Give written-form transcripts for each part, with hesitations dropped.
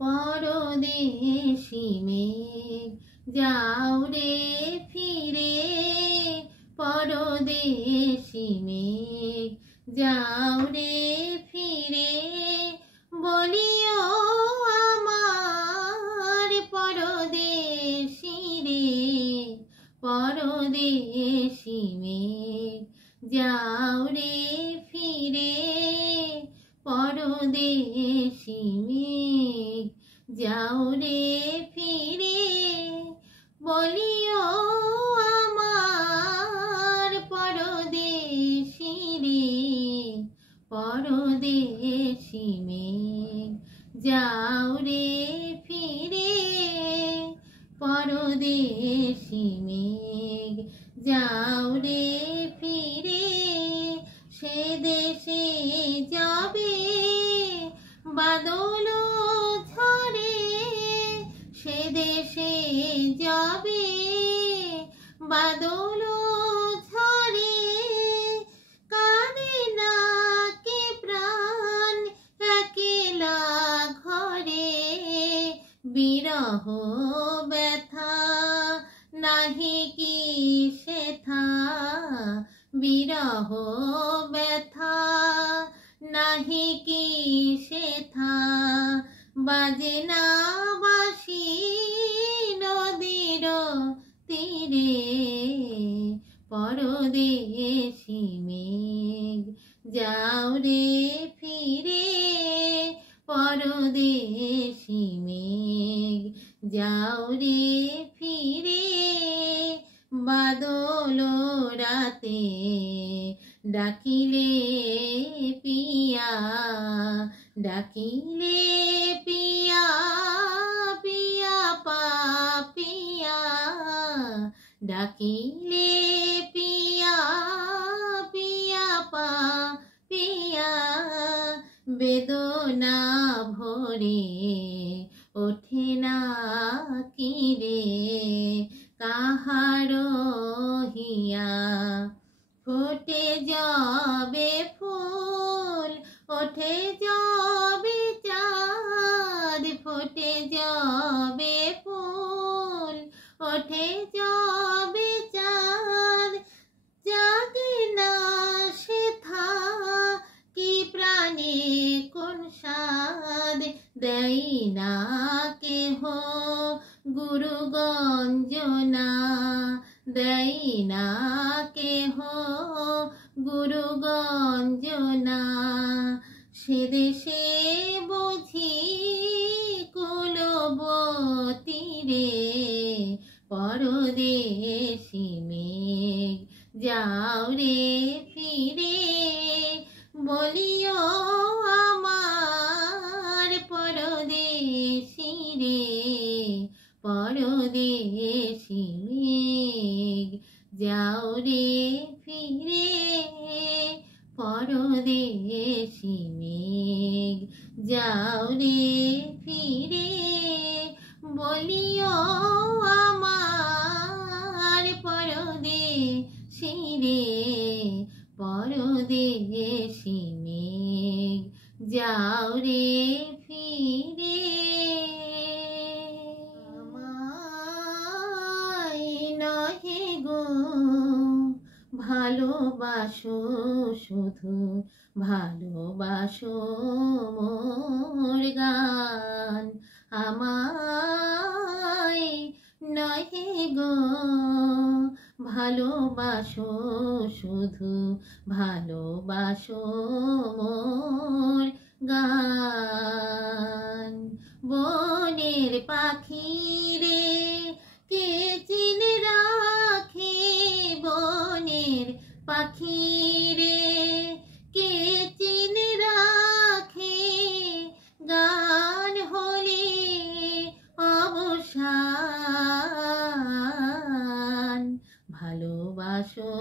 পরদেশি মেঘ যাও রে ফিরে, পরদেশি মেঘ যাও রে ফিরে, বলিও আমার পরদেশি রে, পরদেশি মেঘ যাও রে ফিরে, পরদেশি মেঘ যাও রে ফিরে, বলিও আমার পরদেশি রে, পরদেশি মেঘ যাও রে ফিরে, পরদেশি মেঘ যাও রে ফিরে, সে দেশে যাবে বাদল ঝরে, সে দেশে যাবে বাদল ঝরে, কাঁদে না কে প্রাণ একলা ঘরে, বিরহ ব্যথা নাহি কি সেথা, বিরহ ব্যথা নাহি কি সেথা, বাজে না বাঁশি নদীর তীরে, পরদেশি মেঘ যাও রে ফিরে, পরদেশি মেঘ যাও রে ফিরে, বাদল রাতে ডাকিলে পিয়া, ডাকিলে পিয়া, পিয়া পাপিয়া, ডাকিলে পিয়া, পিয়া পাপিয়া, বেদনা ভরে ওঠে না কি রে কাহার হিয়া, ফোটে যাবে ফুল ওঠে যাবে চাঁদ, ফোটে যাবে ফুল ওঠে যাবে চাঁদ, জাগে না সেথা কি প্রাণে কোন স্বাদ, দেয় না কেহ গুরু গঞ্জনা, দেয় না কেহ গুরু গঞ্জনা, সে দেশে বুঝি কুলবতী রে, পরদেশি মেঘ যাও রে ফিরে, বলিও আমার পরদেশি রে, পরদেশি মেঘ যাও রে ফিরে, পরদেশি মেঘ যাও রে ফিরে, বলিও আমার পরদেশি রে, পরদেশি মেঘ যাও রে ফিরে। আমায় নহে গো ভালোবাসো শুধু, ভালোবাসো মোর গান, আমায় নহে গো ভালোবাসো শুধু, ভালোবাসো মোর গান, বনের পাখি রে কে চিনে রাখে, বনের পাখি রে কে চিনে রাখে, গান হলে অবসান, ভালোবাসো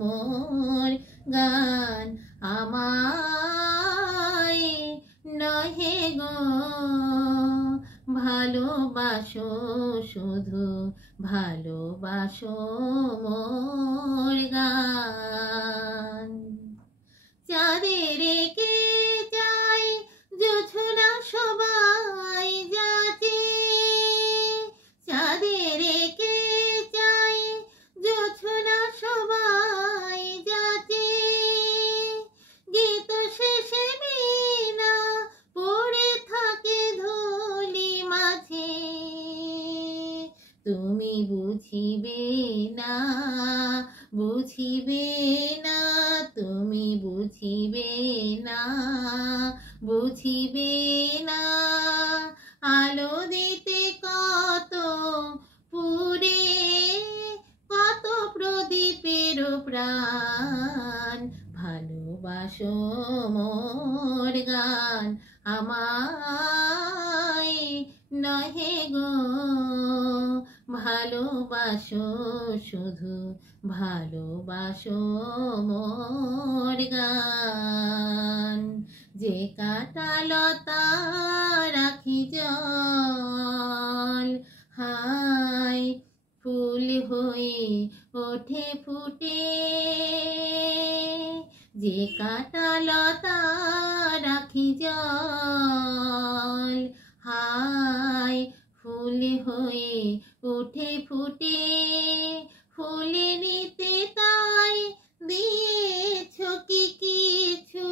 মোর গান, আমায় নহে গো ভালোবাসো শুধু, ভালোবাসো মোর গান, চাঁদের কে চাই জোছনা সবাই তুমি বুঝিবে না, বুঝিবে না, তুমি বুঝিবে না, বুঝিবে না। আলো দিতে কত পুরে, কত প্রদীপের প্রাণ, ভালোবাসো মোর গান আমায় নহে গো, ভালোবাসো শুধু, ভালোবাসো মোর গান। যে কাটা লতা রাখি জল, হায় ফুল হয়ে ওঠে ফুটে, যে কাটা লতা রাখি জল, হায় ফুল হয়ে ওঠে ফুটে। ফুলে নিতে তাই দিয়েছ কি কিছু,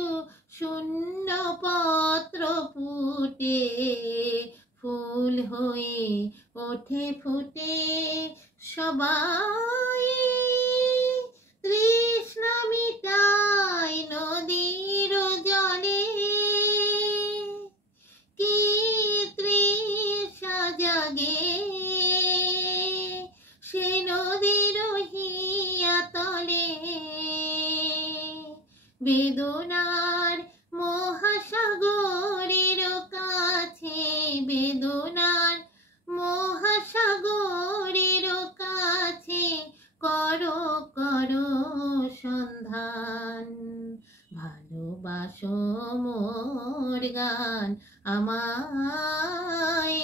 শূন্য পত্র ফুটে, ফুল হয়ে ওঠে ফুটে। সবাই তৃষ্ণা মিটাই নদীর জলে, কি তৃষা জাগে সে নদীর হিয়া তলে। বেদনার মহাসাগরের কাছে, বেদনার মহাসাগরের কাছে করো করো সন্ধান, ভালোবাসো মোর গান আমায়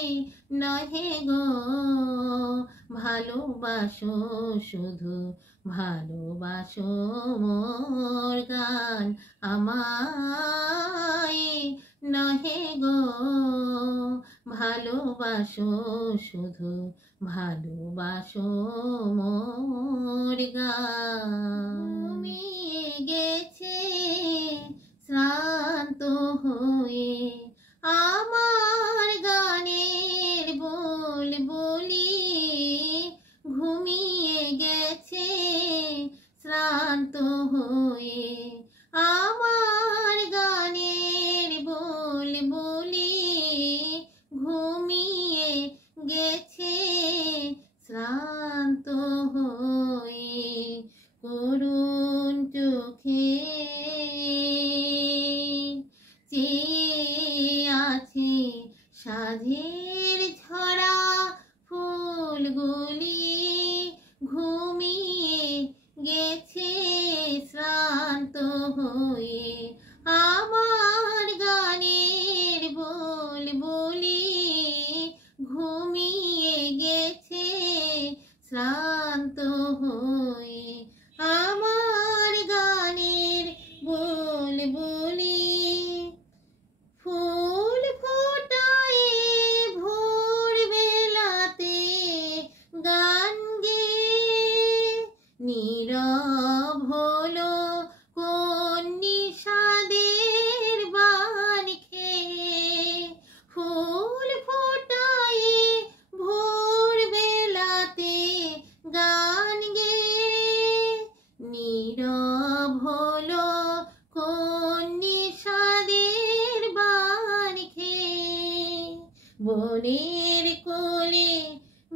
নহে গো, ভালোবাসো শুধু, ভালোবাসো মোর গান আমায় নহে গো, ভালোবাসো শুধু, ভালোবাসো মোর গান। ঘুমিয়ে গেছে শ্রান্ত হয়ে আমার গানের বুলবুলি, ঘুমিয়ে গেছে শ্রান্ত হয়ে আমার গানের বুলবুলি, ঘুমিয়ে গেছে শ্রান্ত হয়ে। করুণ চোখে চেয়ে আছে সাধের ঝরা ফুলগুলি, ঘুমিয়ে গেছে শ্রান্ত হয়ে আমার গানের বুলবুলি, ঘুমিয়ে গেছে শ্রান্ত হয়ে আমার গানের বুলবুলি। ফুল ফোটায় ভোর বেলাতে গান গেয়ে, নীরব হলো কোন নিষাদের বান খেয়ে। ফুল ফোটায় ভোর বেলাতে গান গেয়ে, নীরব হলো কোন নিষাদের বান খেয়ে। বনের কোলে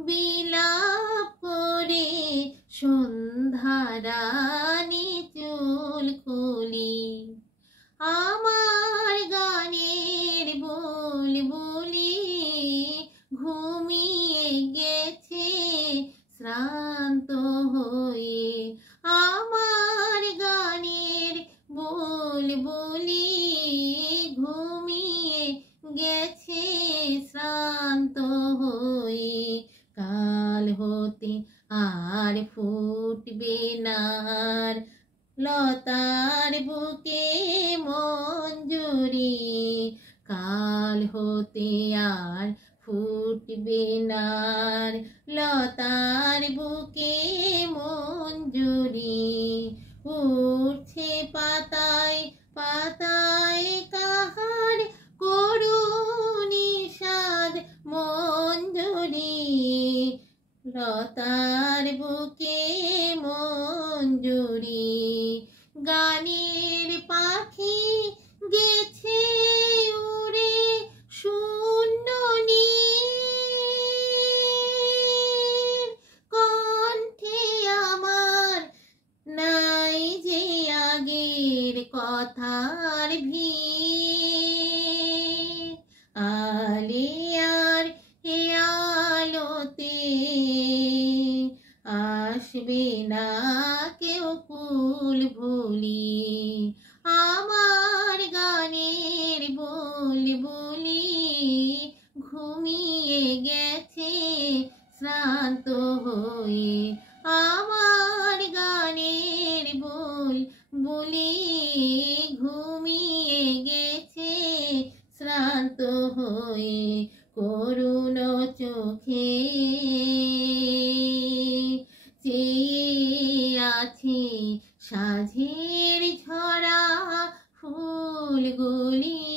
বিলাপ করে সন্ধ্যা রানী চুল খুলি, আমার গানের বুলবুলি, ঘুমিয়ে গেছে শ্রান্ত হয়ে আমার গানের বুলবুলি, ঘুমিয়ে গেছে শ্রান্ত হয়ে। কাল হতে আর ফুটবে না লতার বুকে মঞ্জুরি, কাল হতে আর ফুটবে না লতার বুকে মঞ্জুরি। উঠছে পাতায় পাতায় কাহার করুণ নিষাদ মঞ্জুরি, আসবে না কেউ কুল ভুলি, আমার গানের বুলবুলি ঘুমিয়ে গেছে শ্রান্ত হয়ে, আমার গানের বুলবুলি ঘুমিয়ে গেছে শ্রান্ত হয়ে। করুণ চোখে চেয়ে আছে সাঝের ঝরা ফুলগুলি।